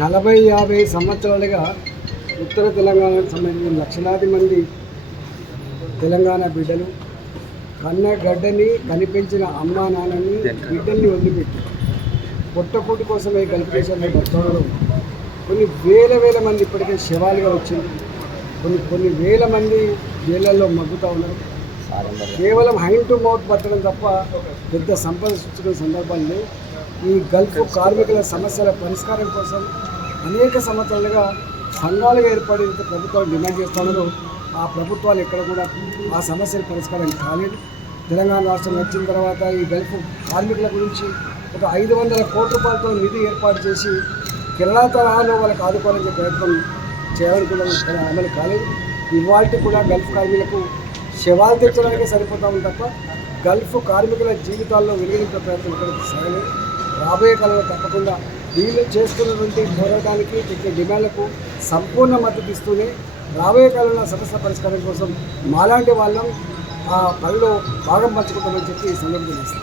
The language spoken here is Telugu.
నలభై యాభై సంవత్సరాలుగా ఉత్తర తెలంగాణకు సంబంధించిన లక్షలాది మంది తెలంగాణ బిడ్డలు కన్న గడ్డని కనిపించిన అమ్మా నాన్నని బిడ్డల్ని వదిలిపెట్టి పొట్టకూటి కోసమే గల్పికేషన్ బతకడంలో కొన్ని వేల వేల మంది ఇప్పటికే శవాలుగా వచ్చింది. కొన్ని కొన్ని వేల మంది జైళ్ళల్లో మగ్గుతూ ఉన్నారు. కేవలం హైన్ టు మౌత్ పట్టడం తప్ప పెద్ద సంపద సృష్టించిన సందర్భాలు లేవు. ఈ గల్ఫ్ కార్మికుల సమస్యల పరిష్కారం కోసం అనేక సంవత్సరాలుగా సంఘాలుగా ఏర్పడి ప్రభుత్వాలు డిమాండ్ చేస్తున్నారు. ఆ ప్రభుత్వాలు ఎక్కడ కూడా ఆ సమస్యల పరిష్కారం కాలేదు. తెలంగాణ రాష్ట్రం వచ్చిన తర్వాత ఈ గల్ఫ్ కార్మికుల గురించి ఒక ఐదు వందల కోట్ల రూపాయలతో నిధి ఏర్పాటు చేసి కిరణా తరహాలో వాళ్ళకి ఆదుకోవాలని ప్రయత్నం చేయాలనుకున్న అమలు కాలేదు. ఇవాళ కూడా గల్ఫ్ కార్మికులకు శవాలు తెచ్చడానికే సరిపోతా తప్ప గల్ఫ్ కార్మికుల జీవితాల్లో వెలిగించే ప్రయత్నం ఇక్కడ సాగలేదు. రాబోయే కాలంలో తప్పకుండా వీళ్ళు చేస్తున్నటువంటి పోరాటానికి ఇక్కడ డిమాండ్లకు సంపూర్ణ మద్దతు ఇస్తూనే రాబోయే కాలంలో సమస్య పరిష్కారం కోసం మాలాంటి వాళ్ళం ఆ పనిలో భాగం పంచుకుంటామని చెప్పి ఈ సందర్భం చేస్తాం